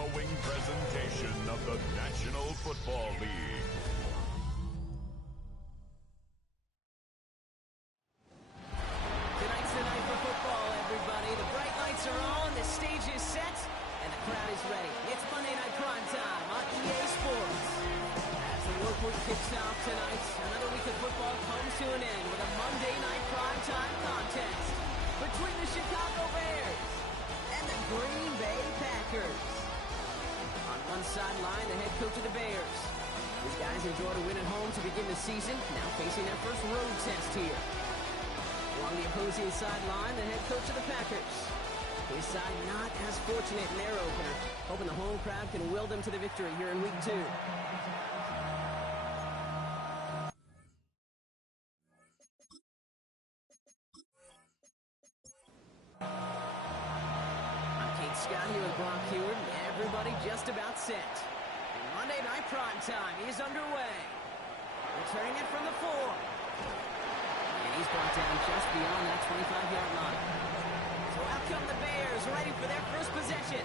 following presentation of the National Football League. Tonight's the night for football, everybody. The bright lights are on, the stage is set, and the crowd is ready. It's Monday Night Prime Time on EA Sports. As the work week kicks off tonight, another week of football comes to an end with a Monday Night Prime Time contest between the Chicago Bears and the Green Bay Packers. On one sideline, the head coach of the Bears. These guys enjoyed a win at home to begin the season, now facing their first road test here. Along the opposing sideline, the head coach of the Packers. His side not as fortunate in their opener, hoping the home crowd can will them to the victory here in Week 2. Scott here with Brock Heward, and everybody just about set. And Monday Night Prime Time is underway. Returning it from the 4. And he's brought down just beyond that 25-yard line. So out come the Bears, ready for their first possession.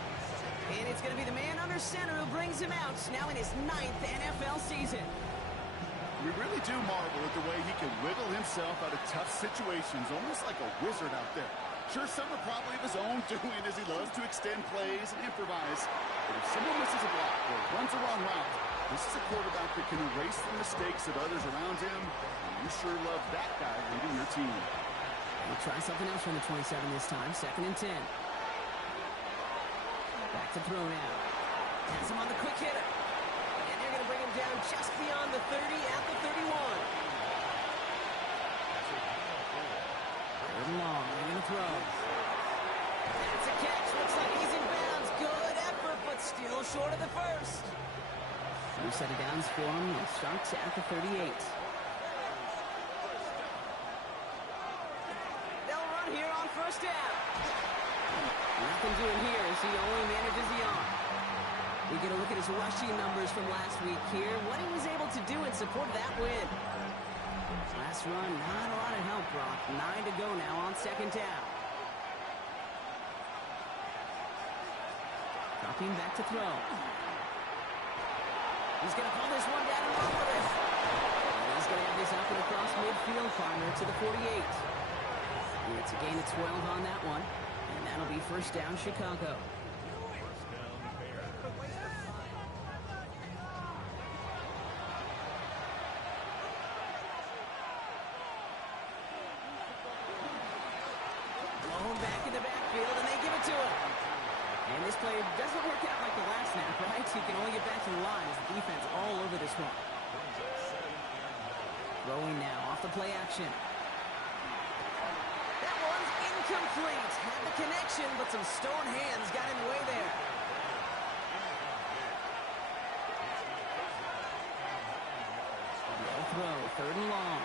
And it's going to be the man under center who brings him out, now in his 9th NFL season. We really do marvel at the way he can wiggle himself out of tough situations, almost like a wizard out there. Sure, some are probably of his own doing as he loves to extend plays and improvise. But if someone misses a block or runs a wrong route, this is a quarterback that can erase the mistakes of others around him. And you sure love that guy leading your team. We'll try something else from the 27 this time. 2nd and 10. Back to throw now. Has him on the quick hitter. And they're going to bring him down just beyond the 30 at the 31. Long, they're going to throw. That's a catch. Looks like he's in bounds. Good effort, but still short of the first. New set of downs for him. He starts at the 38. They'll run here on first down. Nothing doing here as he only manages the arm. We get a look at his rushing numbers from last week here. What he was able to do in support of that win. Last run, not a lot of help, Brock. 9 to go now on 2nd down. Dropping back to throw. He's going to pull this one down and run with it. And he's going to have this up and across midfield corner to the 48. It's a gain of 12 on that one. And that'll be first down, Chicago. Back in the backfield, and they give it to him. And this play doesn't work out like the last snap, right? He can only get back to the line as the defense all over this one. Throwing now off the play action. That one's incomplete. Had the connection, but some stone hands got in the way there. No throw, 3rd and long.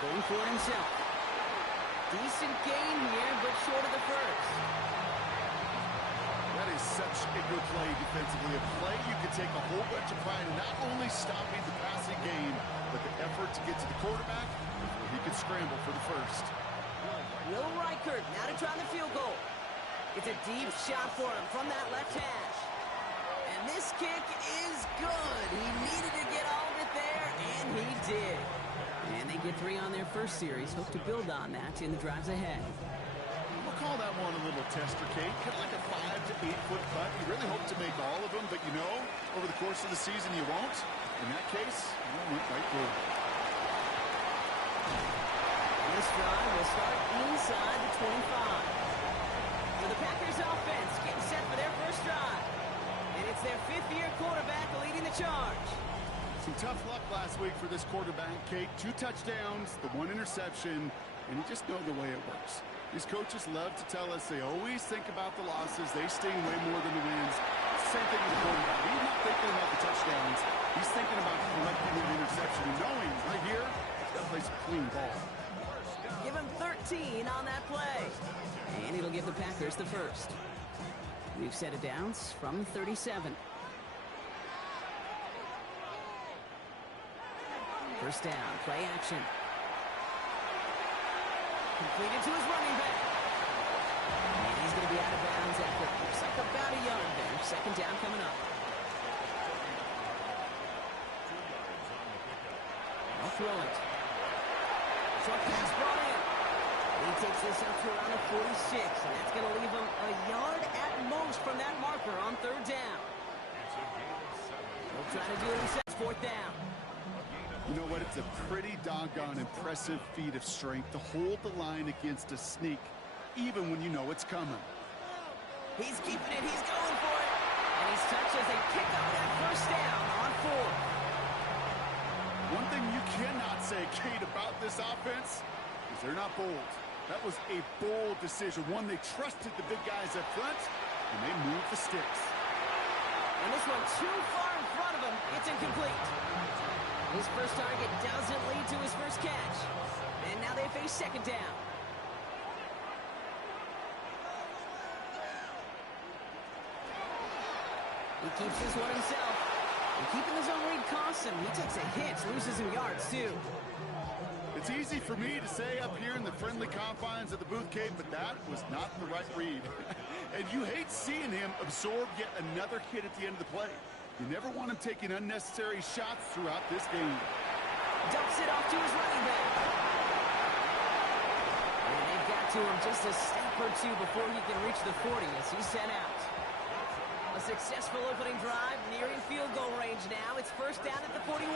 Going for it himself. Decent gain here, but short of the first. That is such a good play defensively. A play you can take a whole bunch of pride in not only stopping the passing game, but the effort to get to the quarterback before he could scramble for the first. Will Reichert now to try the field goal. It's a deep shot for him from that left hash. And this kick is good. He needed to get all of it there, and he did. And they get 3 on their first series. Hope to build on that in the drives ahead. We'll call that one a little tester, Kate. Kind of like a 5 to 8 foot putt. You really hope to make all of them, but you know, over the course of the season you won't. In that case, you went right through. This drive will start inside the 25. So the Packers offense getting set for their first drive. And it's their 5th-year quarterback leading the charge. Some tough luck last week for this quarterback, Kate. 2 touchdowns, the 1 interception, and you just know the way it works. These coaches love to tell us they always think about the losses. They sting way more than the wins. Same thing with the quarterback. He's not thinking about the touchdowns. He's thinking about collecting an interception and knowing right here, he's got to play some clean ball. Give him 13 on that play. And it'll give the Packers the first. We've set it downs from 37. First down, play action. Completed to his running back. And he's going to be out of bounds after looks like about a yard there. Second down coming up. I'll throw it. Short pass brought in. He takes this up to around the 46, and that's going to leave him a yard at most from that marker on third down. He'll try to do it himself. Fourth down. You know what? It's a pretty doggone impressive feat of strength to hold the line against a sneak, even when you know it's coming. He's keeping it. He's going for it. And he's touched as they pick up that first down on fourth. One thing you cannot say, Kate, about this offense is they're not bold. That was a bold decision. One, they trusted the big guys up front, and they moved the sticks. And this one too far in front of him. It's incomplete. His first target doesn't lead to his first catch. And now they face second down. He keeps this one himself. And keeping his own read costs him. He takes a hit, loses some yards too. It's easy for me to say up here in the friendly confines of the booth, Kate, but that was not the right read. And you hate seeing him absorb yet another hit at the end of the play. You never want him taking unnecessary shots throughout this game. Dumps it off to his running back. And they've got to him just a step or two before he can reach the 40 as he's sent out. A successful opening drive, nearing field goal range now. It's first down at the 41.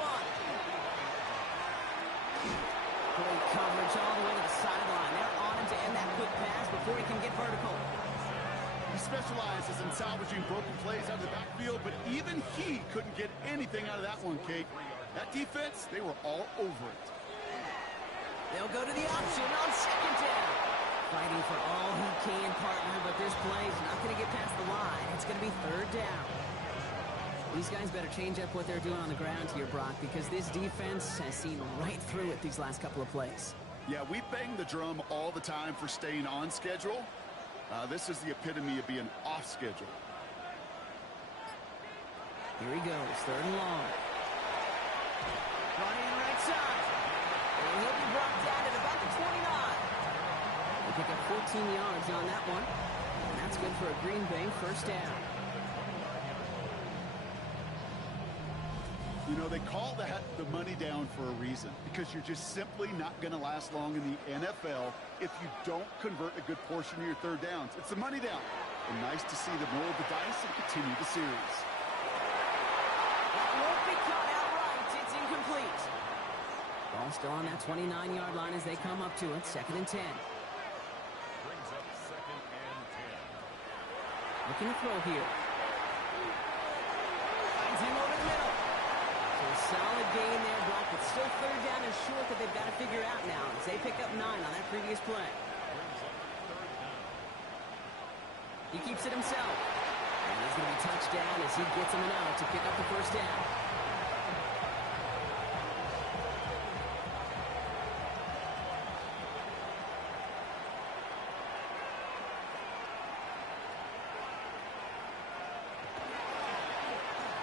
Great coverage all the way to the sideline. They're on him to end that quick pass before he can get vertical. He specializes in salvaging broken plays out of the backfield, but even he couldn't get anything out of that one, Kate. That defense, they were all over it. They'll go to the option on second down. Fighting for all he can, partner, but this play's not going to get past the line. It's going to be third down. These guys better change up what they're doing on the ground here, Brock, because this defense has seen right through it these last couple of plays. Yeah, we bang the drum all the time for staying on schedule. This is the epitome of being off schedule. Here he goes, third and long. Running right side. And he'll be brought down at about the 29. They pick up 14 yards on that one. And that's good for a Green Bay first down. You know, they call that the money down for a reason, because you're just simply not going to last long in the NFL if you don't convert a good portion of your third downs. It's the money down. And nice to see them roll the dice and continue the series. That won't be caught outright. It's incomplete. Ball still on that 29-yard line as they come up to it. Second and 10. Brings up second and 10. Looking to throw here. Finds him over the middle. So a solid gain there, Brock. It's still third down and short that they've got to figure out now as they pick up 9 on that previous play. Brings up third down. He keeps it himself. And he's going to be touched down as he gets him an out to pick up the first down.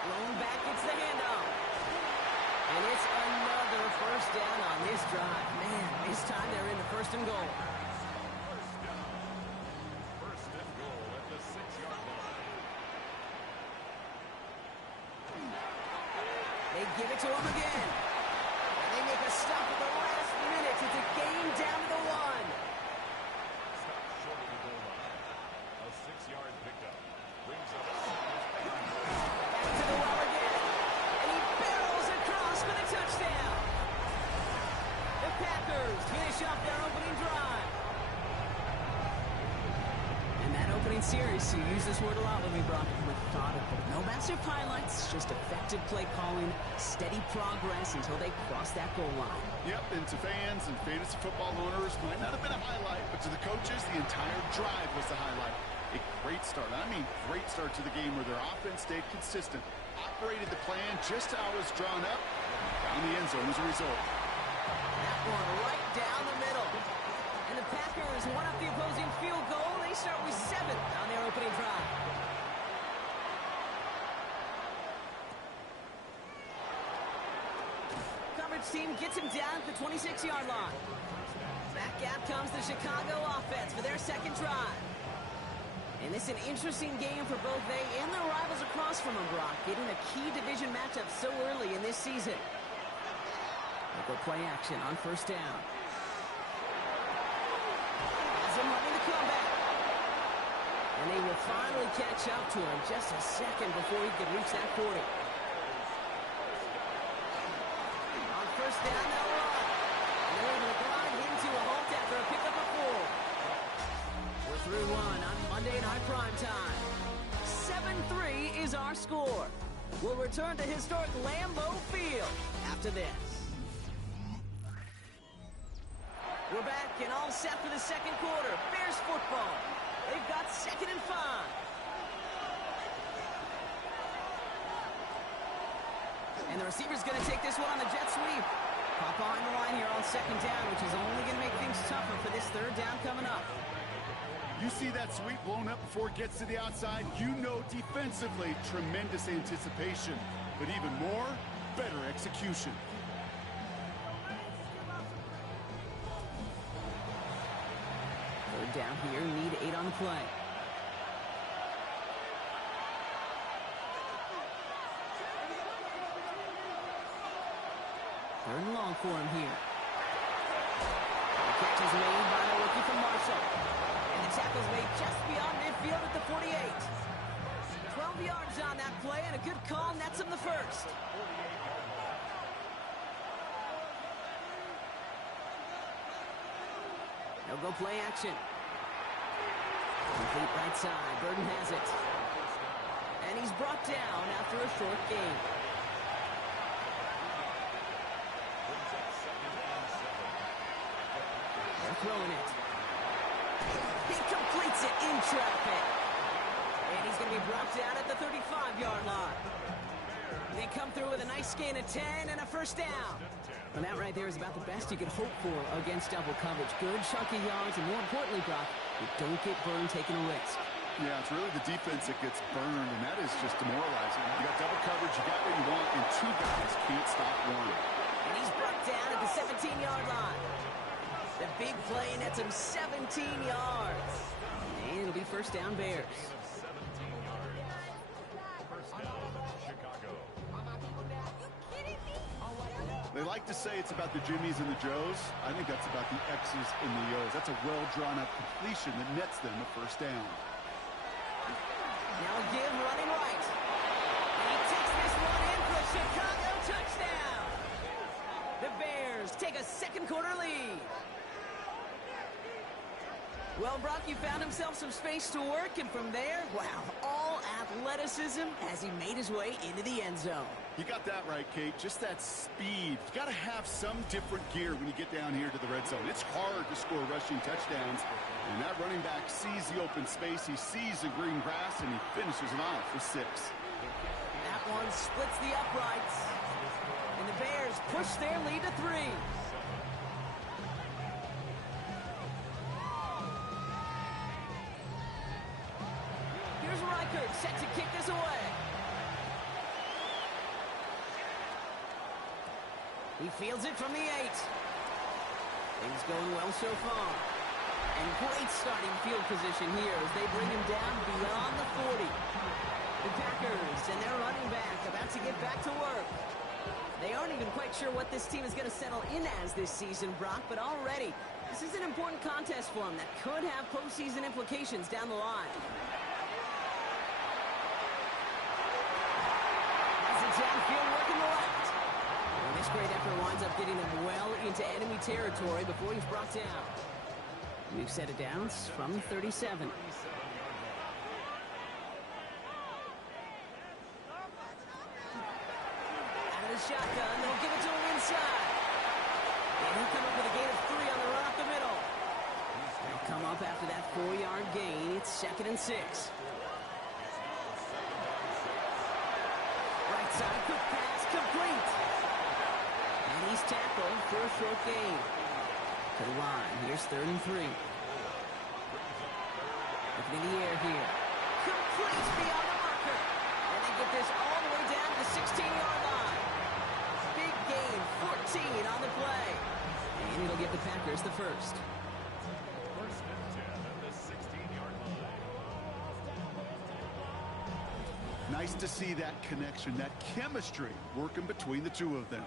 Thrown back, it's the handoff. And it's another first down on this drive. Man, this time they're in the first and goal. First down. First and goal at the 6-yard line. They give it to him again. And they make a stop at the last minute. It's a game down to the 1. Stop short of the goal line. A 6-yard pickup. Brings up second and goal. Back to the well again. And he barrels across for the touchdown. The Packers finish off their opening drive. And that opening series, you use this word a lot with me, Brock, methodical. No massive highlights, just effective play calling, steady progress until they cross that goal line. Yep, and to fans and fantasy football owners, might not have been a highlight, but to the coaches, the entire drive was the highlight. A great start. I mean, great start to the game where their offense stayed consistent, operated the plan just how it was drawn up, and found the end zone as a result. That one right down the middle. And the Packers won up the opposing field goal. They start with 7 on their opening drive. Coverage team gets him down at the 26-yard line. Back out comes the Chicago offense for their second drive. And it's an interesting game for both they and their rivals across from them, Brock, getting a key division matchup so early in this season. They'll go play action on first down. Has him running the comeback. And they will finally catch up to him just a second before he could reach that 40. On first down, they'll run. And they're able to grind into a halt after a pickup of 4. We're through one on Monday Night Primetime. 7-3 is our score. We'll return to historic Lambeau Field after this. We're back and all set for the second quarter. Bears football. They've got 2nd and 5. And the receiver's going to take this one on the jet sweep. Pop behind the line here on 2nd down, which is only going to make things tougher for this 3rd down coming up. You see that sweep blown up before it gets to the outside, you know defensively, tremendous anticipation. But even more, better execution. Down here, need 8 on the play. 3rd and long for him here. The catch is made by a rookie from Marshall. And the tackle's made just beyond midfield at the 48. 12 yards on that play, and a good call nets him the first. They'll go play action. Complete right side. Burden has it. And he's brought down after a short gain. They're throwing it. He completes it in traffic. And he's going to be brought down at the 35-yard line. They come through with a nice gain of 10 and a first down. And that right there is about the best you could hope for against double coverage. Good chunky yards, and more importantly, Brock, you don't get burned taking a risk. Yeah, it's really the defense that gets burned, and that is just demoralizing. You got double coverage, you got what you want, and 2 guys can't stop one. And he's brought down at the 17-yard line. The big play nets him 17 yards. And it'll be first down Bears. They like to say it's about the Jimmies and the Joes. I think that's about the X's and the O's. That's a well-drawn-up completion that nets them a first down. Now again, running right. And he takes this one in for a Chicago touchdown. The Bears take a second quarter lead. Well, Brock, you found himself some space to work, and from there, wow, all athleticism as he made his way into the end zone. You got that right, Kate. Just that speed. You got to have some different gear when you get down here to the red zone. It's hard to score rushing touchdowns, and that running back sees the open space, he sees the green grass, and he finishes it off with 6. That one splits the uprights, and the Bears push their lead to 3. Here's Reichert, set to kick this away. He fields it from the 8. Things going well so far. And great starting field position here as they bring him down beyond the 40. The Packers and their running back about to get back to work. They aren't even quite sure what this team is going to settle in as this season, Brock, but already this is an important contest for them that could have postseason implications down the line. As it's downfield working the left. And this great effort winds up getting him well into enemy territory before he's brought down. New set of downs from 37. Shotgun, they'll give it to him inside. And he'll come up with a gain of 3 on the run up the middle. They'll come up after that 4-yard gain. It's 2nd and 6. Right side, quick pass, complete. And he's tackled for a short gain. To the line, here's 3rd and 3. Looking in the air here. Complete beyond the marker. And they get this all the way down to the 16-yard line. Big gain, 14 on the play. And it'll give the Packers the first. First and 10 at the 16-yard line. Nice to see that connection, that chemistry working between the two of them.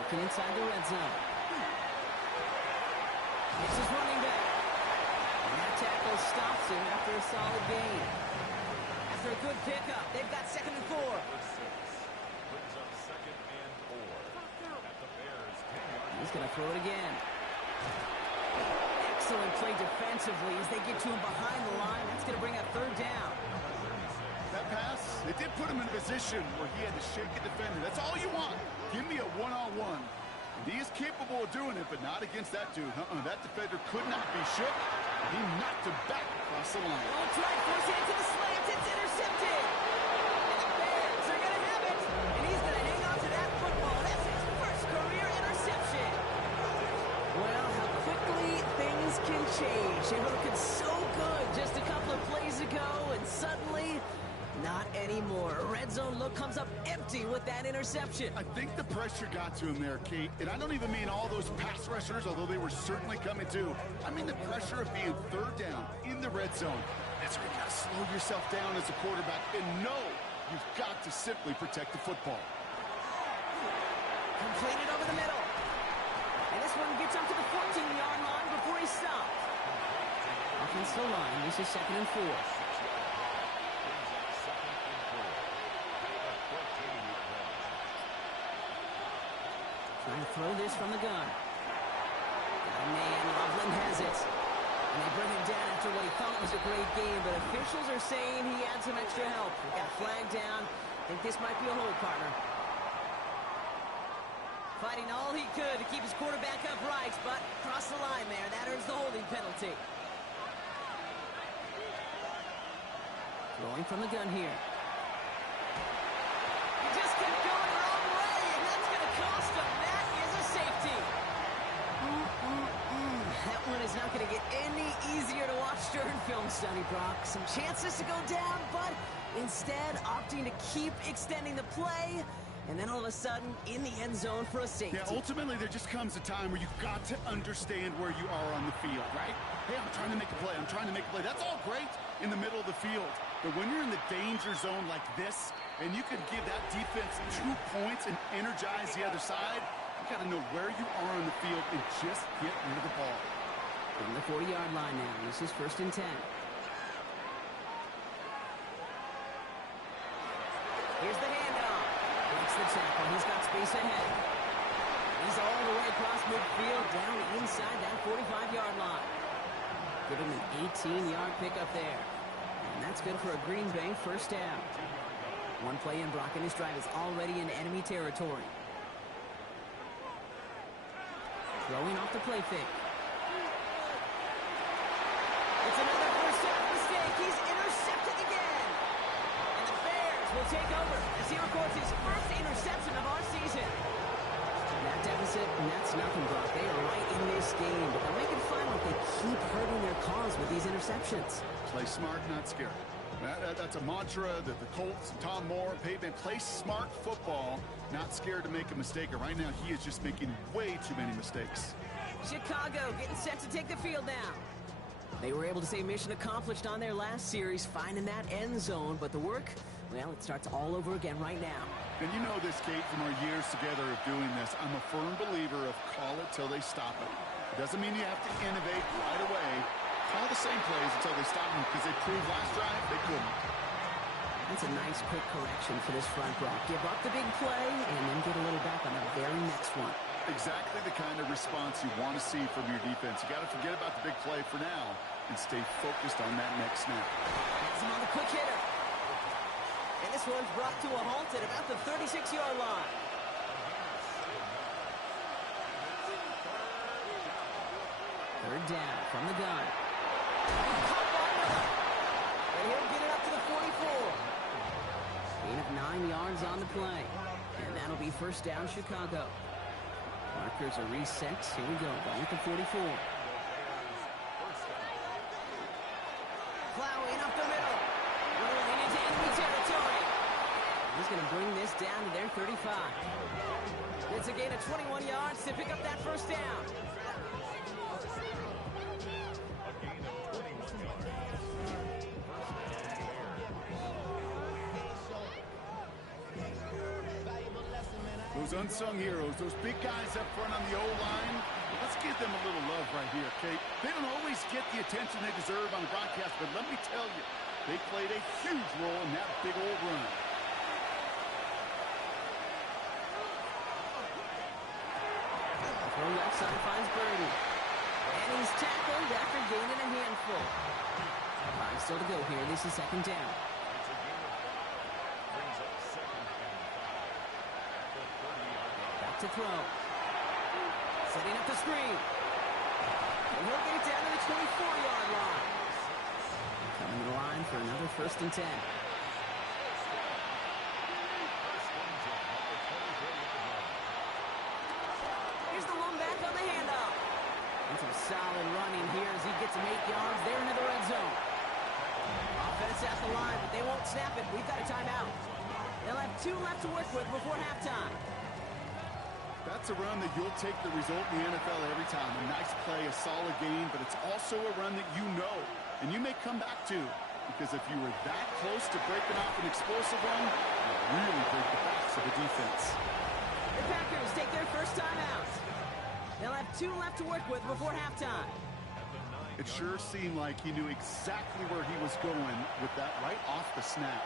Working inside the red zone. It's his running back. And that tackle stops him after a solid gain. After a good pickup, they've got 2nd and 4. Brings up 2nd and 4 at the Bears' 10-yard. He's going to throw it again. Excellent play defensively as they get to him behind the line. That's going to bring up 3rd down. That pass, it did put him in a position where he had to shake a defender. That's all you want. Give me a one-on-one. And he is capable of doing it, but not against that dude. That defender could not be shook. He knocked him back across the line. Oh, tried force it to the slant. It's intercepted. And the Bears are going to have it. And he's going to hang on to that football. That's his first career interception. Well, how quickly things can change. They were looking so good just a couple of plays ago, and suddenly, not anymore. A red zone look comes up empty with that interception. I think the pressure got to him there, Kate. And I don't even mean all those pass rushers, although they were certainly coming too. I mean the pressure of being 3rd down in the red zone. That's where you got to slow yourself down as a quarterback and know you've got to simply protect the football. Completed over the middle. And this one gets up to the 14-yard line before he's stopped. Offensive line, this is 2nd and 4. Trying to throw this from the gun. Got a man, Loveland has it. And they bring him down after what he thought was a great game, but officials are saying he had some extra help. He got flagged down. Think this might be a hold, partner. Fighting all he could to keep his quarterback upright, but crossed the line there. That earns the holding penalty. Throwing from the gun here. He just kept going the wrong way, and that's going to cost him. That is a safety. That one is not going to get any easier to watch during film study, Brock. Some chances to go down, but instead opting to keep extending the play. And then all of a sudden, in the end zone for a safety. Yeah, ultimately, there just comes a time where you've got to understand where you are on the field, right? Hey, I'm trying to make a play. I'm trying to make a play. That's all great in the middle of the field. But when you're in the danger zone like this, and you can give that defense 2 points and energize the other side, you got to know where you are on the field and just get rid of the ball. On the 40-yard line now. This is 1st and 10. Here's the handoff. Breaks the tackle. He's got space ahead. He's all the way across midfield, down inside that 45-yard line. Give him an 18-yard pickup there. And that's good for a Green Bay 1st down. One play in, Brock, and his drive is already in enemy territory. Throwing off the play fake. It's another 1st down mistake. He's intercepted again. And the Bears will take over as he records his first interception of our season. That deficit, and that's nothing, Brock. They are right in this game, but they'll make it fun if they keep hurting their cause with these interceptions. Play smart, not scared. That's a mantra that the Colts, Tom Moore, Pavement, play smart football, not scared to make a mistake. And right now, he is just making way too many mistakes. Chicago getting set to take the field now. They were able to say mission accomplished on their last series, finding that end zone, but the work, well, it starts all over again right now. And you know this, Kate, from our years together of doing this, I'm a firm believer of call it till they stop it. It doesn't mean you have to innovate right away. Call the same plays until they stop them, because they proved last drive they couldn't. That's a nice quick correction for this front row. Give up the big play and then get a little back on the very next one. Exactly the kind of response you want to see from your defense. You got to forget about the big play for now and stay focused on that next snap. That's him on the quick hitter. And this one's brought to a halt at about the 36-yard line. Third down from the gun. Caught by Miller. And he'll get it up to the 44. Gain of 9 yards on the play. And that'll be 1st down, Chicago. Markers are reset. Here we go. Ball at the 44. Plowing up the middle. Rolling into enemy territory. He's going to bring this down to their 35. It's a gain of 21 yards to pick up that 1st down. those unsung heroes, those big guys up front on the O-line. Let's give them a little love right here, Kate. They don't always get the attention they deserve on the broadcast, but let me tell you, they played a huge role in that big old run. Throw left side finds Birdie. And he's tackled after gaining a handful. 5 still to go here. This is second down. It's a game of 5. Brings up second and 5. At the 30-yard line. Back to throw. Setting up the screen. And he'll get it down to the 24-yard line. Coming to the line for another first and 10. Here's the one back on the handoff. And some solid running here as he gets him 8 yards there into the red zone. Offense at the line, but they won't snap it. We've got a timeout. They'll have 2 left to work with before halftime. That's a run that you'll take the result in the NFL every time. A nice play, a solid game, but it's also a run that you know and you may come back to, because if you were that close to breaking off an explosive run, you really break the backs of the defense. The Packers take their first time out. They'll have 2 left to work with before halftime. It sure seemed like he knew exactly where he was going with that right off the snap.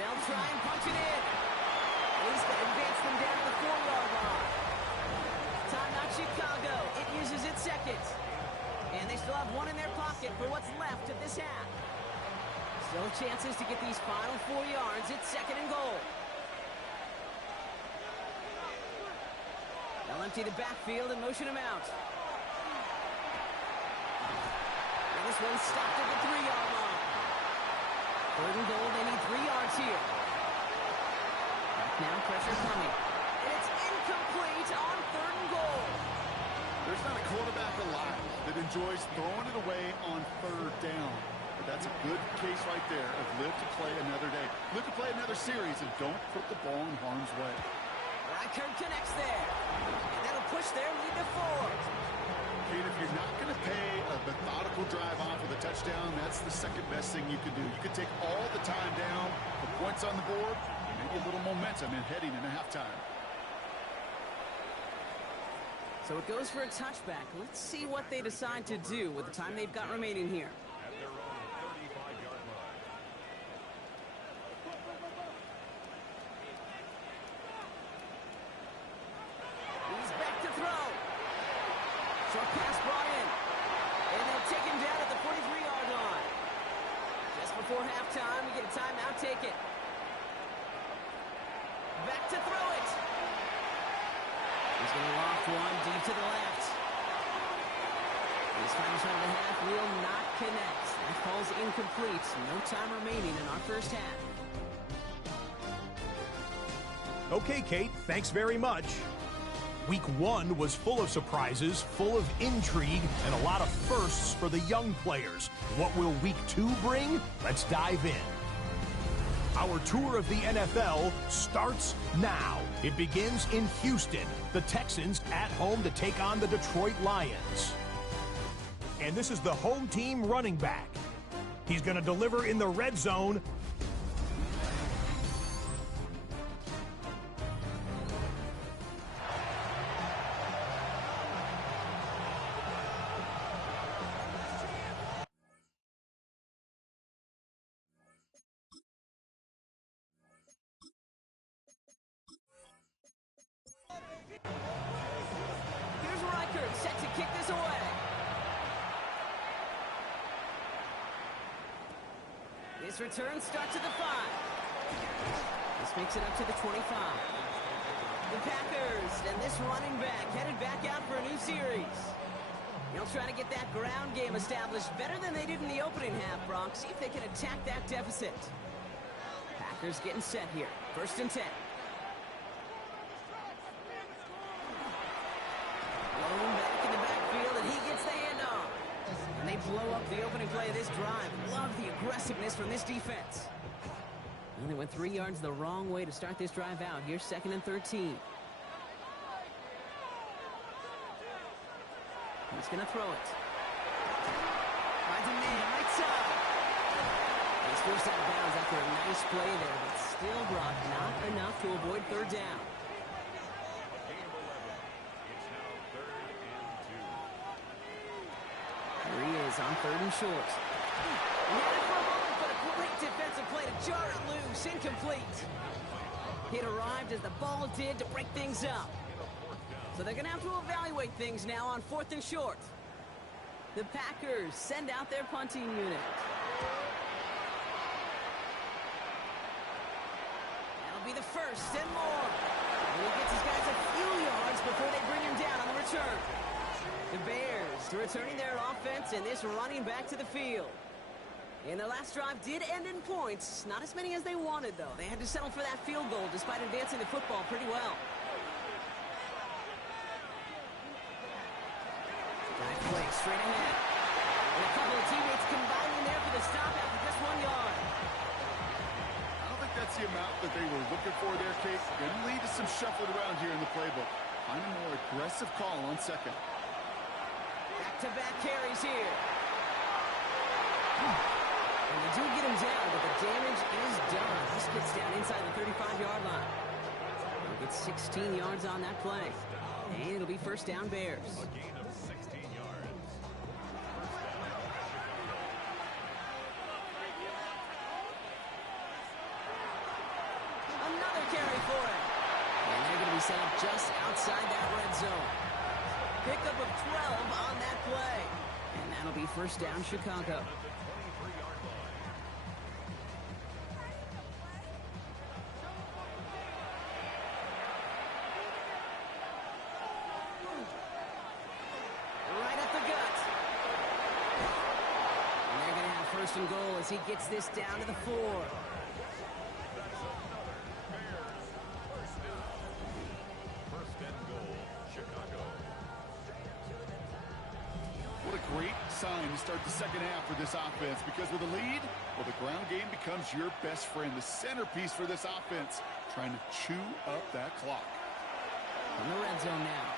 They'll try and punch it in. He's going to advance them down to the 4-yard line. Timeout Chicago. It uses its second. And they still have 1 in their pocket for what's left of this half. Still chances to get these final 4 yards. It's second and goal. They'll empty the backfield and motion him out. And this one's stopped at the 3-yard line. Third and goal, they need 3 yards here. Back now, pressure coming. And it's incomplete on third and goal. There's not a quarterback alive that enjoys throwing it away on third down. But that's a good case right there of live to play another day. Live to play another series and don't put the ball in harm's way. Reichert connects there. And that'll push their lead to 4. Kate, if you're not going to pay a methodical drive off with a touchdown, that's the second best thing you can do. You can take all the time down, the points on the board, and maybe a little momentum in heading into halftime. So it goes for a touchback. Let's see what they decide to do with the time they've got remaining here. At their own 35-yard line. He's back to throw. Short pass brought in. And they'll take him down at the 43-yard line. Just before halftime, we get a timeout, take it. Back to throw it. He's going to loft one deep to the left. His final shot of the half will not connect. That falls incomplete. No time remaining in our first half. Okay, Kate, thanks very much. Week 1 was full of surprises, full of intrigue, and a lot of firsts for the young players. What will Week 2 bring? Let's dive in. Our tour of the NFL starts now. It begins in Houston. The Texans at home to take on the Detroit Lions. And this is the home team running back. He's going to deliver in the red zone. Here's Reichert set to kick this away. This return starts at the 5. This makes it up to the 25. The Packers and this running back headed back out for a new series. They'll try to get that ground game established better than they did in the opening half, Brock. See if they can attack that deficit. Packers getting set here. First and 10. Back in the backfield, and he gets the handoff. And they blow up the opening play of this drive. Love the aggressiveness from this defense. And they went 3 yards the wrong way to start this drive out. Here's second and 13. He's going to throw it. Finds a man right side. He's forced out of bounds after a nice play there, but still, Brock, not enough to avoid third down. Game 11. It's now 3rd and 2. Here he is on 3rd and short. He had it for a moment, but a great defensive play to jar it loose. Incomplete. It arrived as the ball did to break things up. So they're going to have to evaluate things now on 4th and short. The Packers send out their punting unit. That'll be the first and more. And he gets his guys a few yards before they bring him down on the return. The Bears returning their offense and this running back to the field. And their last drive did end in points. Not as many as they wanted, though. They had to settle for that field goal despite advancing the football pretty well. Dive play straight ahead. And a couple of teammates combining there for the stop after just 1 yard. I don't think that's the amount that they were looking for there, Kate. Going to lead to some shuffling around here in the playbook. Find a more aggressive call on 2nd. Back-to-back carries here. And they do get him down, but the damage is done. This gets down inside the 35-yard line. He'll get 16 yards on that play. And it'll be first down Bears. A gain of 16 yards. Another carry for it. And they're going to be set up just outside that red zone. Pickup of 12 on that play. And that'll be first down Chicago. Right up the gut. And they're going to have first and goal as he gets this down to the 4. First and goal, Chicago. What a great sign to start the second half for this offense, because with a lead, well, the ground game becomes your best friend, the centerpiece for this offense, trying to chew up that clock. From the red zone now.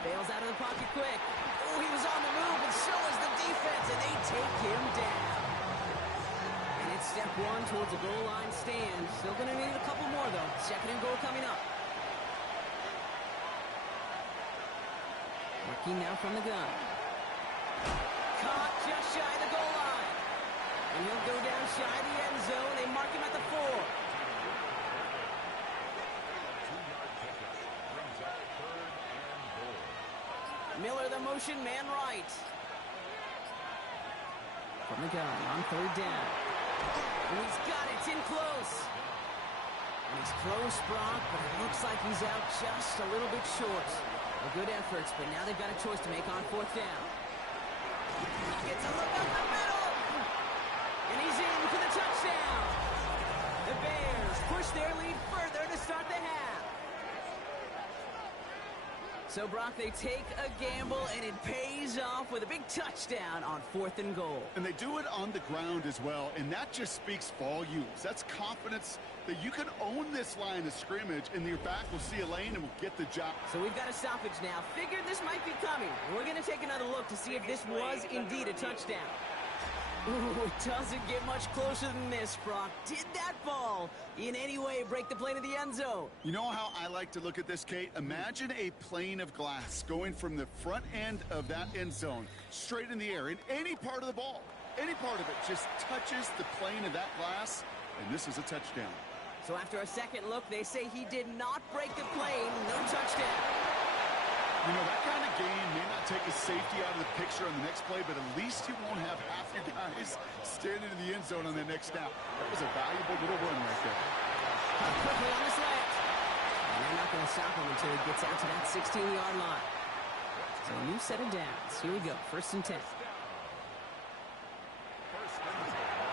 Bails out of the pocket quick. Oh, he was on the move, and so is the defense, and they take him down. And it's step 1 towards a goal line stand. Still going to need a couple more, though. 2nd and goal coming up. Working now from the gun. Caught just shy of the goal line. And he'll go down shy of the end zone. They mark him at the 4. 2-yard pickup. Brings up 3rd and goal. Miller, the motion man right. From the gun on 3rd down. And he's got it. It's in close. And he's close, Brock, but it looks like he's out just a little bit short. Well, good efforts, but now they've got a choice to make on 4th down. He gets a look up the middle. And he's in for the touchdown. The Bears push their lead further to start the half. So, Brock, they take a gamble, and it pays off with a big touchdown on 4th and goal. And they do it on the ground as well, and that just speaks volumes. That's confidence that you can own this line of scrimmage, and your back will see a lane and will get the job. So we've got a stoppage now. Figured this might be coming. We're going to take another look to see if this was indeed a touchdown. Ooh, it doesn't get much closer than this, Brock. Did that ball in any way break the plane of the end zone? You know how I like to look at this, Kate? Imagine a plane of glass going from the front end of that end zone straight in the air, and any part of the ball, any part of it just touches the plane of that glass, and this is a touchdown. So after a second look, they say he did not break the plane. No touchdown. You know, that kind of game may not take a safety out of the picture on the next play, but at least you won't have half your guys standing in the end zone on their next snap. That was a valuable little run right there. Quickly on the slant. And they're not going to stop him until he gets out to that 16-yard line. So a new set of downs. Here we go. 1st and 10.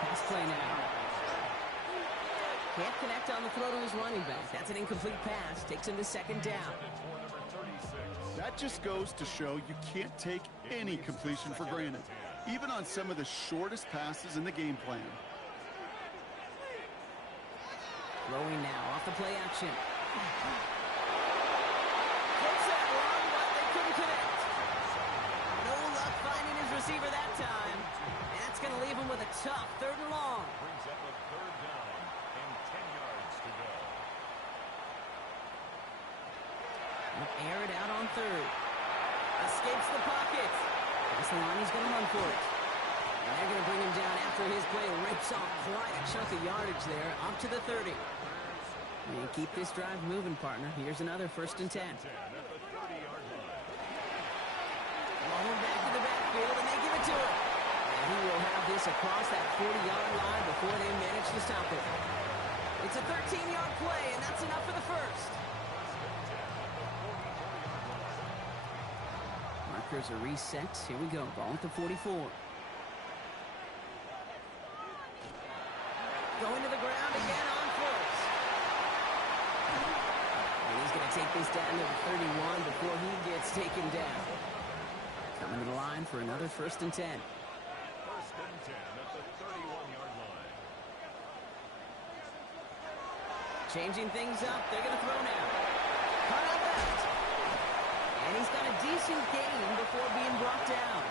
Pass play now. Can't connect on the throw to his running back. That's an incomplete pass. Takes him to 2nd down. That just goes to show you can't take any completion for granted, even on some of the shortest passes in the game plan. Throwing now off the play action. Puts that one, but they couldn't connect. No luck finding his receiver that time. And that's going to leave him with a tough 3rd and long. Brings up a third. Escapes the pocket. That's the line, he's going to run for it. And they're going to bring him down after his play rips off quite a chunk of yardage there, up to the 30. And keep this drive moving, partner. Here's another 1st and 10. Rolling back to the backfield, and they give it to him. And he will have this across that 40-yard line before they manage to stop it. It's a 13-yard play, and that's enough for the first. Markers are reset. Here we go. Ball at the 44. Going to the ground again on fourth. And he's going to take this down to the 31 before he gets taken down. Coming to the line for another 1st and 10. 1st and 10 at the 31-yard line. Changing things up. They're going to throw now. Cut out left. And he's got a decent gain before being brought down.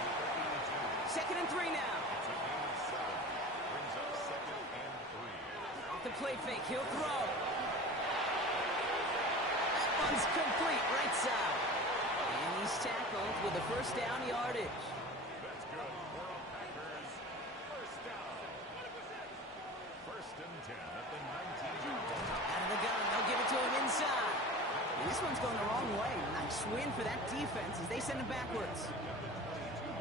2nd and 3 now. Brings up 2nd and 3. Off the play fake. He'll throw. That one's complete right side. And he's tackled with the 1st down yardage. That's good for a Packers 1st down. 1st and 10 at the 19-yard line. Out of the gun. They'll give it to him inside. And this one's going the wrong way. Nice win for that defense as they send it backwards.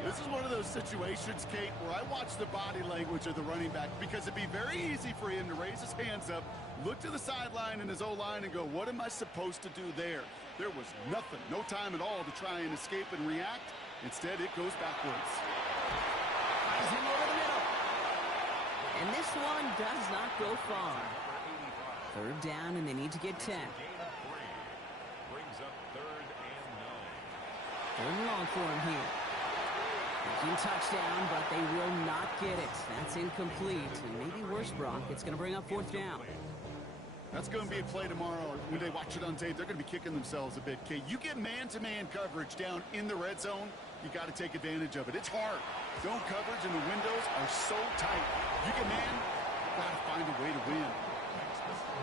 This is one of those situations, Kate, where I watch the body language of the running back because it'd be very easy for him to raise his hands up, look to the sideline in his O-line and go, what am I supposed to do there? There was nothing, no time at all to try and escape and react. Instead, it goes backwards. Fires him over the middle. And this one does not go far. 3rd down, and they need to get 10. Gain of 3. Brings up 3rd and 9. 3rd and long for him here. Thinking touchdown, but they will not get it. That's incomplete. And maybe worse, Brock, it's going to bring up 4th down. That's going to be a play tomorrow. When they watch it on tape, they're going to be kicking themselves a bit, Kate. You get man-to-man coverage down in the red zone, you got to take advantage of it. It's hard. Zone coverage and the windows are so tight. You get man, you got to find a way to win.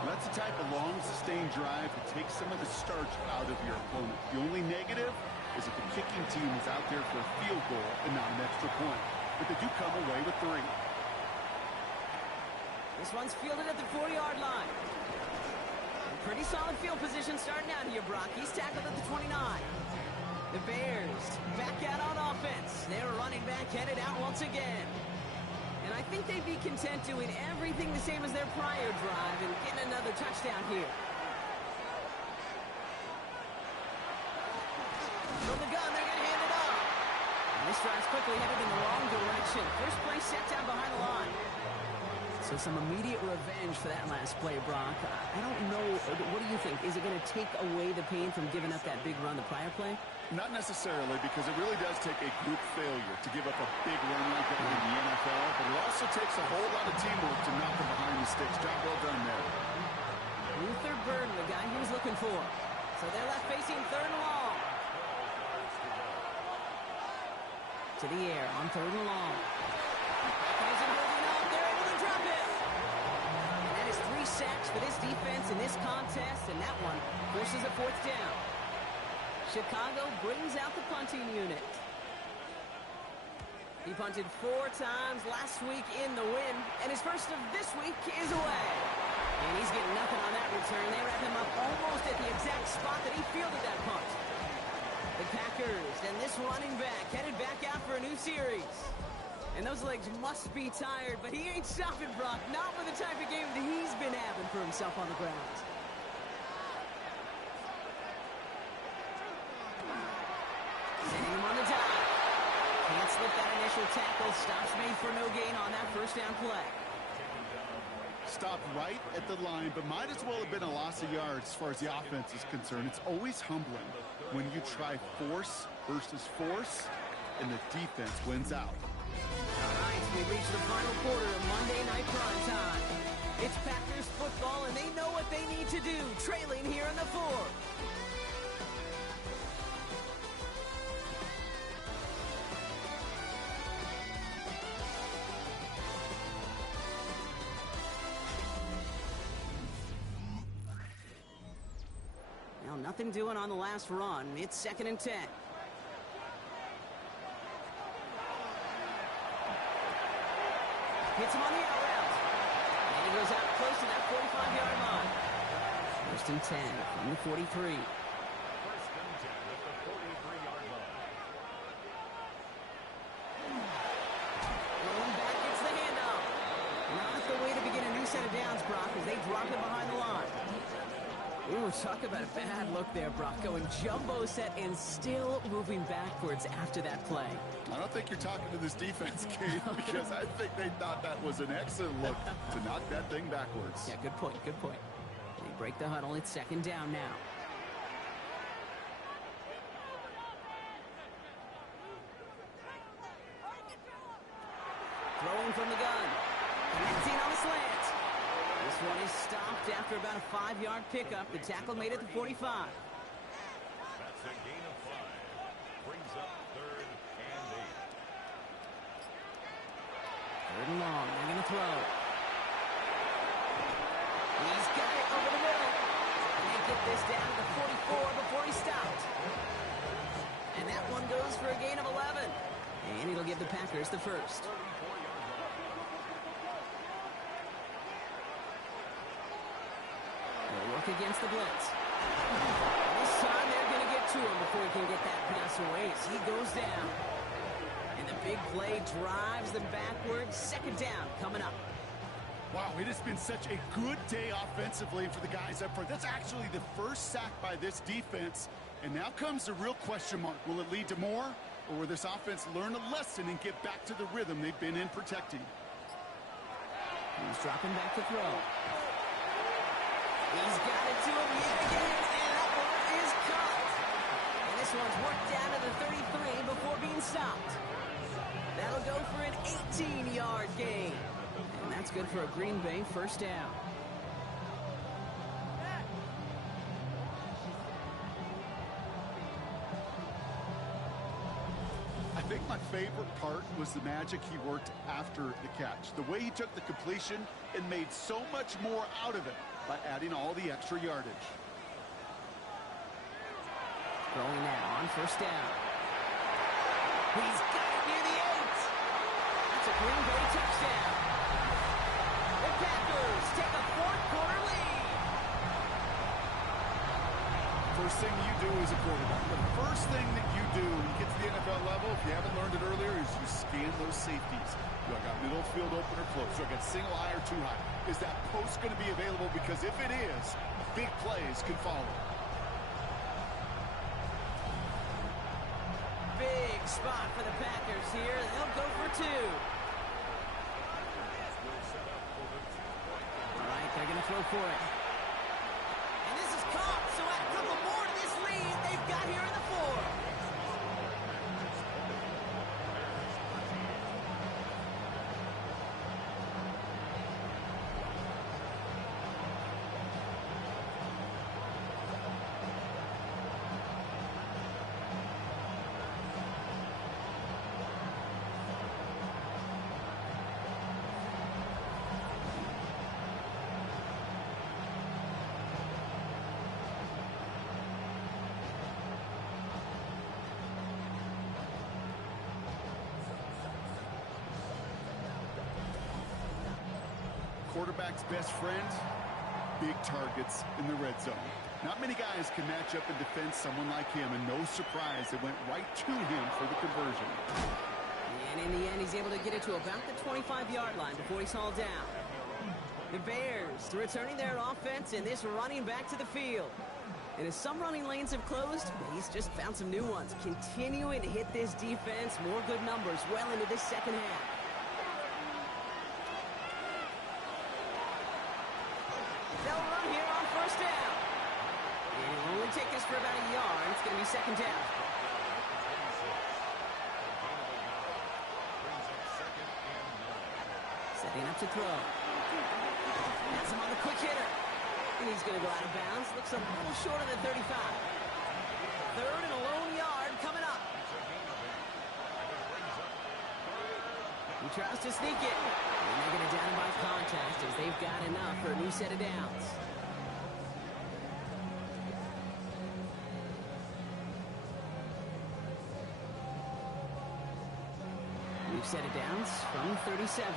That's the type of long, sustained drive that takes some of the starch out of your opponent. The only negative is that the kicking team is out there for a field goal and not an extra point. But they do come away with 3. This one's fielded at the 4-yard line. Pretty solid field position starting out here, Brock. He's tackled at the 29. The Bears back out on offense. They're running back headed out once again. And I think they'd be content doing everything the same as their prior drive and getting another touchdown here. From the gun, they're going to hand it off. And this drive's quickly headed in the wrong direction. First play set down behind the line. So some immediate revenge for that last play, Brock. I don't know. What do you think? Is it going to take away the pain from giving up that big run the prior play? Not necessarily, because it really does take a group failure to give up a big run like that in the NFL, but it also takes a whole lot of teamwork to knock them behind the sticks. Job well done there. Luther Burden, the guy he was looking for. So they're left facing 3rd and long. To the air on 3rd and long. Isn't holding up. They're able to drop it. And that is 3 sacks for this defense in this contest, and that one forces a 4th down. Chicago brings out the punting unit. He punted 4 times last week in the win, and his first of this week is away. And he's getting nothing on that return. They wrap him up almost at the exact spot that he fielded that punt. The Packers and this running back headed back out for a new series. And those legs must be tired, but he ain't stopping, Brock. Not with the type of game that he's been having for himself on the ground. Sending him on the dive. Can't slip that initial tackle. Stops made for no gain on that 1st down play. Stopped right at the line, but might as well have been a loss of yards as far as the offense is concerned. It's always humbling when you try force versus force, and the defense wins out. All right, we reached the final quarter of Monday Night Prime Time. It's Packers football, and they know what they need to do, trailing here in the 4th. nothing doing on the last run. It's 2nd and 10. Hits him on the out route. And he goes out close to that 45-yard line. 1st and 10 from the 43. 1st and 10 at the 43-yard line. Rolling back gets the handoff. Not the way to begin a new set of downs, Brock, as they drop it behind the line. Ooh, talk about a bad look there, Brock. Going jumbo set and still moving backwards after that play. I don't think you're talking to this defense, Kate, because I think they thought that was an excellent look to knock that thing backwards. Yeah, good point, good point. They break the huddle. It's 2nd down now. Throwing from the gun. Connecting on the slant. This one is stopped after about a 5-yard pickup. The tackle made it to 45. That's a gain of 5. Brings up 3rd and 8. 3rd and long. They're going to throw. He's got it over the middle. They get this down to the 44 before he stopped. And that one goes for a gain of 11. And it'll give the Packers the first. They'll work against the blitz. This time they're going to get to him before he can get that pass away as he goes down. And the big play drives them backwards. 2nd down coming up. Wow, it has been such a good day offensively for the guys up front. That's actually the first sack by this defense. And now comes the real question mark. Will it lead to more? Or will this offense learn a lesson and get back to the rhythm they've been in protecting? He's dropping back to throw. He's got it to him yet again, and that one is caught. And this one's worked down to the 33 before being stopped. That'll go for an 18-yard gain. And that's good for a Green Bay 1st down. I think my favorite part was the magic he worked after the catch. The way he took the completion and made so much more out of it by adding all the extra yardage. Throwing now on 1st down. He's got it near the 8. That's a Green Bay touchdown. The Packers take a 4th quarter lead. First thing you do as a quarterback, the first thing that you do when you get to the NFL level, if you haven't learned it earlier, is you scan those safeties. Do I got middle field open or close? Do I got single high or too high? Is that post going to be available? Because if it is, big plays can follow. Big spot for the Packers here. They'll go for 2. All right, they're going to throw for it. And this is caught, so add a couple more to this lead they've got here in the 4th. Quarterback's best friend, big targets in the red zone. Not many guys can match up and defend someone like him, and no surprise, it went right to him for the conversion. And in the end, he's able to get it to about the 25-yard line before he's hauled down. The Bears returning their offense and this running back to the field. And as some running lanes have closed, he's just found some new ones. Continuing to hit this defense, more good numbers well into this 2nd half. They'll run here on 1st down. And he'll only take this for about a yard. It's going to be 2nd down. Setting up to throw. Has him on the quick hitter. And he's going to go out of bounds. Looks a little short of the 35. 3rd and a lone yard coming up. He tries to sneak it. And they're going to down by contact as they've got enough for a new set of downs. set of downs from 37.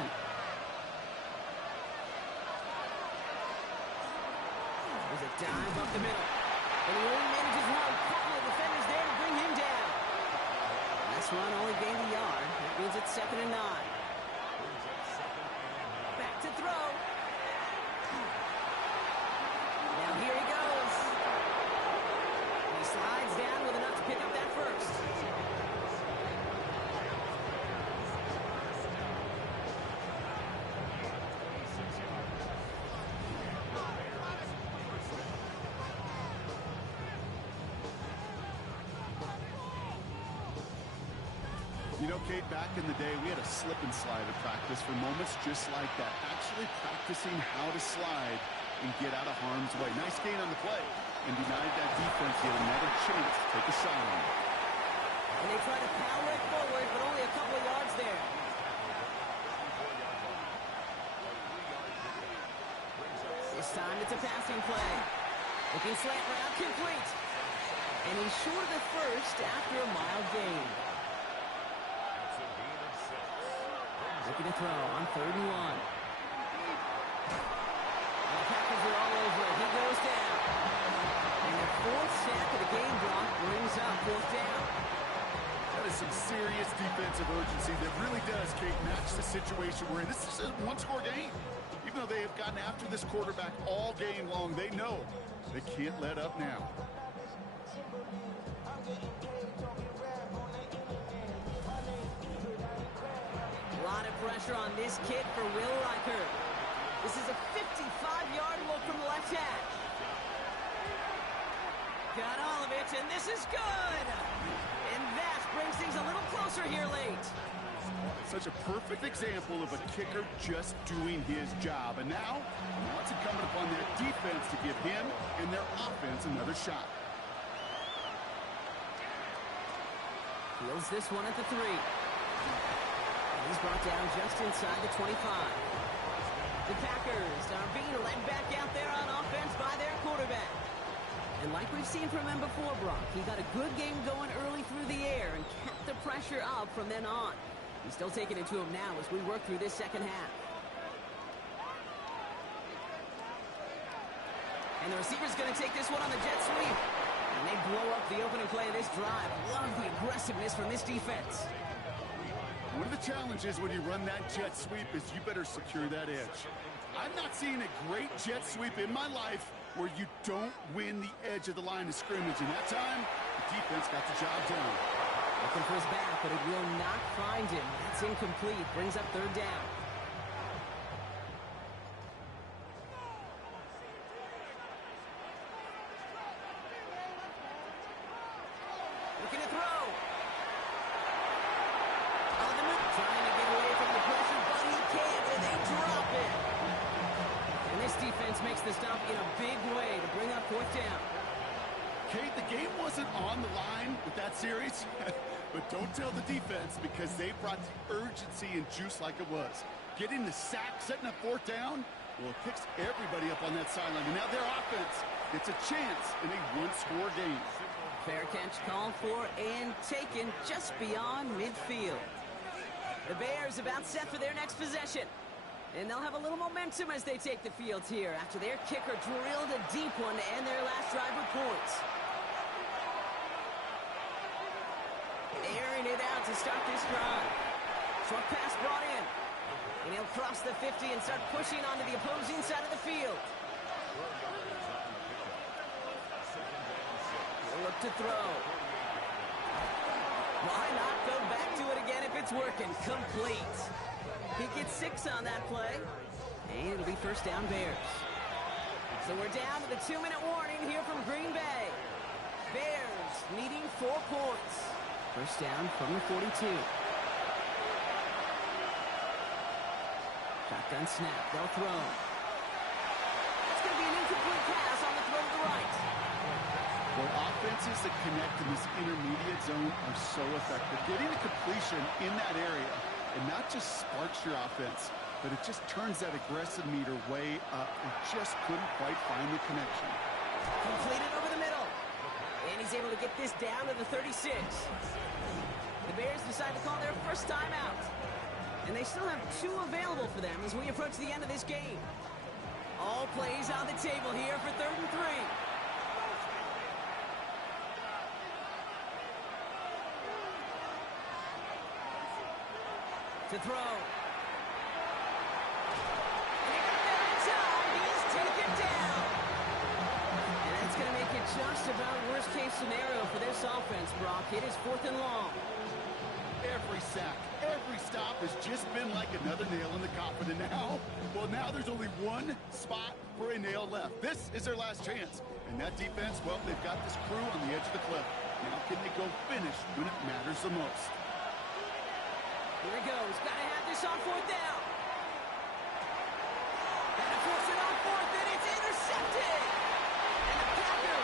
There's a dive up the middle. And he only manages one. Couple of defenders there to bring him down. Last run only gained a yard. That means it's 2nd and 9. Back to throw. Now here he goes. He slides down with enough to pick up that first. You know, Kate, back in the day, we had a slip and slide at practice for moments just like that. Actually practicing how to slide and get out of harm's way. Nice gain on the play, and denied that defense yet another chance to take a shot on it. And they try to power it forward, but only a couple of yards there. This time it's a passing play. Looking slant route, complete. And he's short of the first after a mild gain. Looking to throw on 3rd and 1. The Packers are all over it. He goes down. And the 4th sack of the game block brings up 4th down. That is some serious defensive urgency that really does, Kate, match the situation we're in. This is a one-score game. Even though they have gotten after this quarterback all game long, they know they can't let up now. A lot of pressure on this kid for Will Riker. This is a 55-yard look from the left hash. Got all of it, and this is good! And that brings things a little closer here late. Such a perfect example of a kicker just doing his job. And now it's incumbent upon their defense to give him and their offense another shot. Fields this one at the 3. He's brought down just inside the 25. The Packers are being led back out there on offense by their quarterback. And like we've seen from him before, Brock, he got a good game going early through the air and kept the pressure up from then on. He's still taking it to him now as we work through this second half. And the receiver's going to take this one on the jet sweep. And they blow up the opening play of this drive. Love the aggressiveness from this defense. One of the challenges when you run that jet sweep is you better secure that edge. I'm not seeing a great jet sweep in my life where you don't win the edge of the line of scrimmage. And that time, the defense got the job done. Looking for his back, but it will not find him. That's incomplete. Brings up 3rd down. Looking to throw. On the move. Trying to get away from the pressure, but he can't, and they drop it. And this defense makes the stop in a big way to bring up 4th down. Kate, the game wasn't on the line with that series, but don't tell the defense because they brought the urgency and juice like it was. Getting the sack, setting up 4th down, well, it picks everybody up on that sideline. And now their offense gets a chance in a one-score game. Fair catch called for and taken just beyond midfield. The Bears about set for their next possession. And they'll have a little momentum as they take the field here after their kicker drilled a deep one to end their last drive with points. Airing it out to start this drive. Short pass brought in. And he'll cross the 50 and start pushing onto the opposing side of the field. He'll look to throw. Why not go back to it again if it's working? Complete. He gets 6 on that play. And it'll be 1st down Bears. So we're down to the 2-minute warning here from Green Bay. Bears needing 4 points. 1st down from the 42. Shotgun snap. They'll throw. It's going to be an incomplete pass on the throw to the right. Boy, offenses that connect in this intermediate zone are so effective. Getting a completion in that area, and not just sparks your offense, but it just turns that aggressive meter way up. It just couldn't quite find the connection. Completed over the middle. And he's able to get this down to the 36. The Bears decide to call their first timeout. And they still have 2 available for them as we approach the end of this game. All plays on the table here for 3rd and 3. To throw. Just about worst-case scenario for this offense, Brock. It is 4th and long. Every sack, every stop has just been like another nail in the coffin. And now there's only one spot for a nail left. This is their last chance. And that defense, well, they've got this crew on the edge of the cliff. Now can they go finish when it matters the most? Here he goes. Got to have this on 4th down. Got to force it on 4th, and it's intercepted.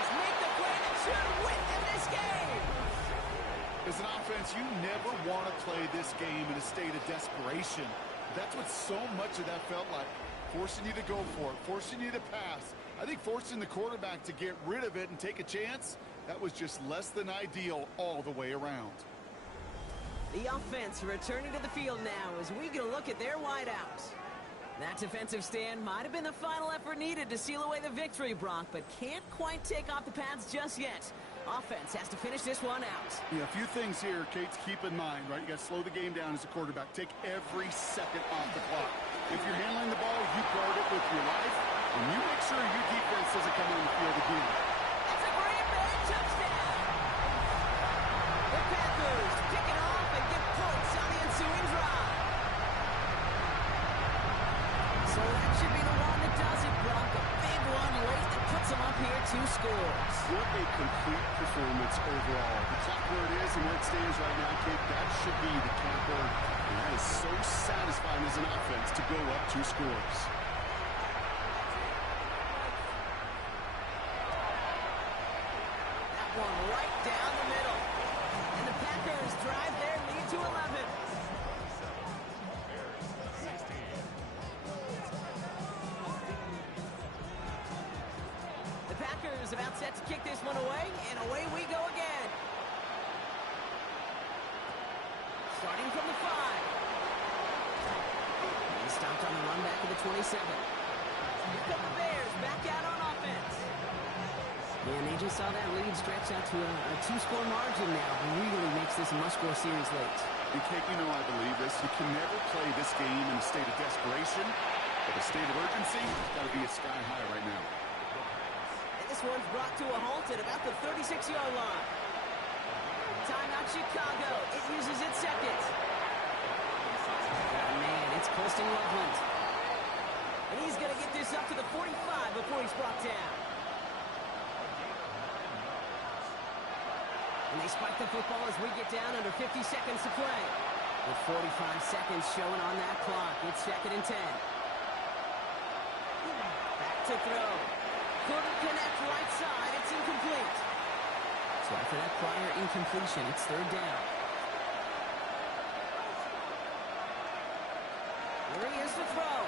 Make the play that should win them this game. As an offense, you never want to play this game in a state of desperation. That's what so much of that felt like. Forcing you to go for it, forcing you to pass. I think forcing the quarterback to get rid of it and take a chance, that was just less than ideal all the way around. The offense returning to the field now as we get a look at their wideouts. That defensive stand might have been the final effort needed to seal away the victory, Brock, but can't quite take off the pads just yet. Offense has to finish this one out. Yeah, a few things here, Kate, to keep in mind, right? You got to slow the game down as a quarterback. Take every second off the clock. If you're handling the ball, you guard it with your life, and you make sure your defense doesn't come on the field again. That's a Green Bay touchdown! The Packers pick it off and get points on the ensuing drive. So that should be the one that does it, Brock. A big one late that puts them up here 2 scores. What a complete performance overall. The clock where it is and where it stands right now, Kate, that should be the cap word. And that is so satisfying as an offense to go up 2 scores. That one right down the middle. And the Packers drive their lead to 11. Is about set to kick this one away, and away we go again. Starting from the 5. He stopped on the run back of the 27. Here come the Bears back out on offense. And they just saw that lead stretch out to a 2-score margin now. Really makes this a must-score series late. And Kate, you know I believe this. You can never play this game in a state of desperation, but a state of urgency has got to be a sky high right now. This one's brought to a halt at about the 36-yard line. Timeout Chicago. It uses its second. Oh, man, it's Colston Loveland. And he's going to get this up to the 45 before he's brought down. And they spike the football as we get down under 50 seconds to play. With 45 seconds showing on that clock, it's 2nd and 10. Back to throw. Couldn't connect right side. It's incomplete. So after that prior incompletion, it's 3rd down. Here he is to throw.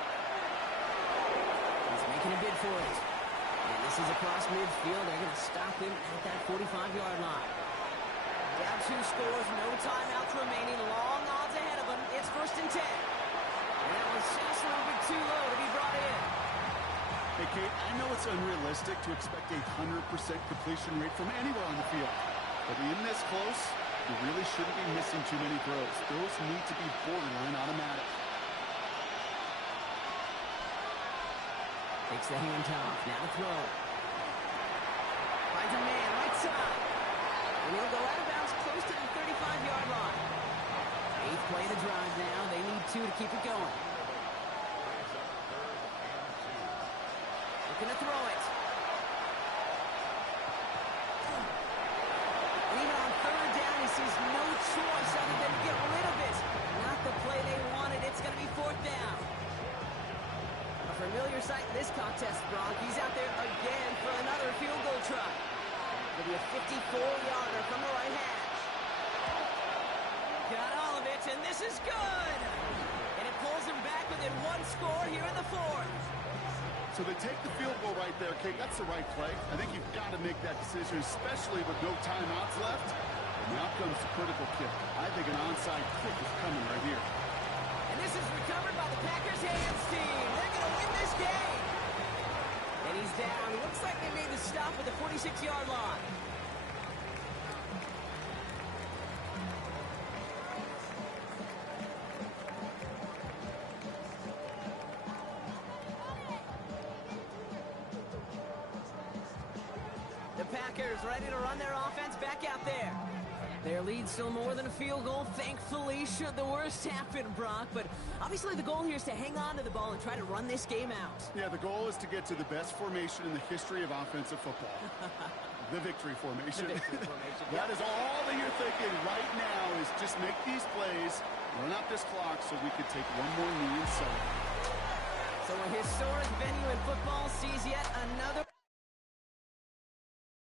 He's making a bid for it. And this is across midfield. They're going to stop him at that 45-yard line. Down 2 scores, no timeouts remaining. Long odds ahead of him. It's 1st and 10. And that was just a little bit too low to be brought in. Hey, Kate, I know it's unrealistic to expect a 100% completion rate from anywhere on the field. But in this close, you really shouldn't be missing too many throws. Those need to be borderline automatic. Takes the handoff. Now to throw. Finds a man right side. And he'll go out of bounds close to the 35-yard line. 8th play of the drive now. They need 2 to keep it going. Looking to throw it. And even on 3rd down, he sees no choice other than to get rid of it. Not the play they wanted. It's going to be 4th down. A familiar sight in this contest, Brock. He's out there again for another field goal try. It'll be a 54-yarder from the right hash. Got all of it, and this is good. And it pulls him back within 1 score here in the 4th. So they take the field goal right there, Kate. That's the right play. I think you've got to make that decision, especially with no timeouts left. Now comes the critical kick. I think an onside kick is coming right here. And this is recovered by the Packers hands team. They're going to win this game. And he's down. Looks like they made the stop at the 46-yard line. The Packers ready to run their offense back out there. Their lead's still more than a field goal, thankfully, should the worst happen, Brock. But obviously the goal here is to hang on to the ball and try to run this game out. Yeah, the goal is to get to the best formation in the history of offensive football. The victory formation. The victory formation. That is all that you're thinking right now is just make these plays, run out this clock so we could take one more knee and celebrate. So a historic venue in football sees yet another